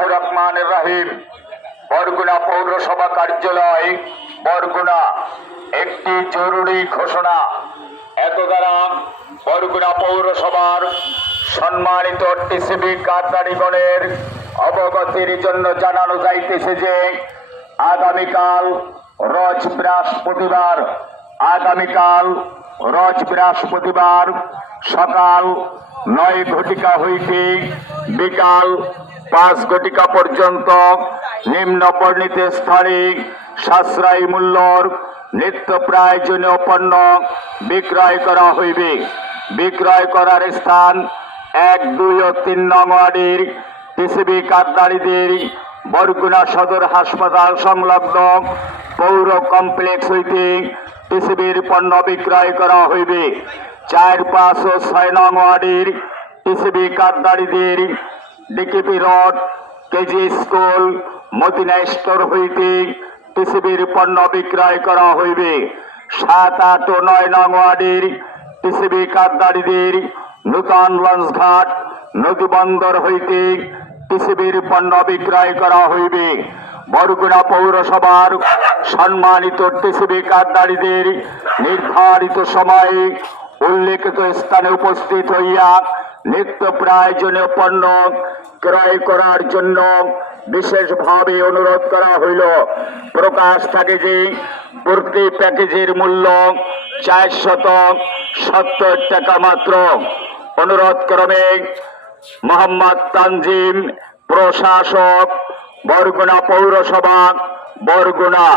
বিসমিল্লাহির রহমানির রহিম। বরগুনা পৌরসভা কার্যালয় বরগুনা একটি জরুরি ঘোষণা। এত দ্বারা বরগুনা পৌরসভার সম্মানিত টিসিবি কার্যালয়গণের অবগতির জন্য জানানো যাইতেছে যে আগামীকাল রোজ বৃহস্পতিবার সকাল 9 ঘটিকা হইতে বিকাল 5 ঘটিকা পর্যন্ত নিম্ন বর্ণিত স্থানে সাশ্রয়ী মূল্যর নিত্য প্রয়োজনীয় পণ্য বিক্রয় করা হইবে। বিক্রয় করার স্থান 1, 2 ও 3 নং ওয়ার্ডের টিসিবি কার্যালয়দের বরগুনা সদর হাসপাতাল সংলগ্ন পৌর কমপ্লেক্স হইতে টিসিবির পণ্য বিক্রয় করা হইবে। 4, 5 ও 6 নং ওয়ার্ডের টিসিবি কার্যালয়দের DKP road, KG school, Madina store হইতে টিসিবির পণ্য বিক্রয় করা হইবে। 7, 8 ও 9 নং ওয়ার্ডের টিসিবি কার্যালয়দের নূতন লঞ্চঘাট নদী বন্দর হইতে টিসিবির পণ্য বিক্রয় করা হইবে। বরগুনা পৌরসভার সম্মানিত টিসিবি কার্যালয়দের নির্ধারিত সময়ে উল্লেখিত স্থানে উপস্থিত হইয়া নিত্য প্রয়োজনীয় পণ্য ক্রয় করার জন্য বিশেষভাবে অনুরোধ করা হইল। প্রকাশ থাকে যে প্রতি প্যাকেজের মূল্য 470 টাকা মাত্র। অনুরোধ ক্রমে মোহাম্মদ তানজিম, প্রশাসক, বরগুনা পৌরসভা, বরগুনা।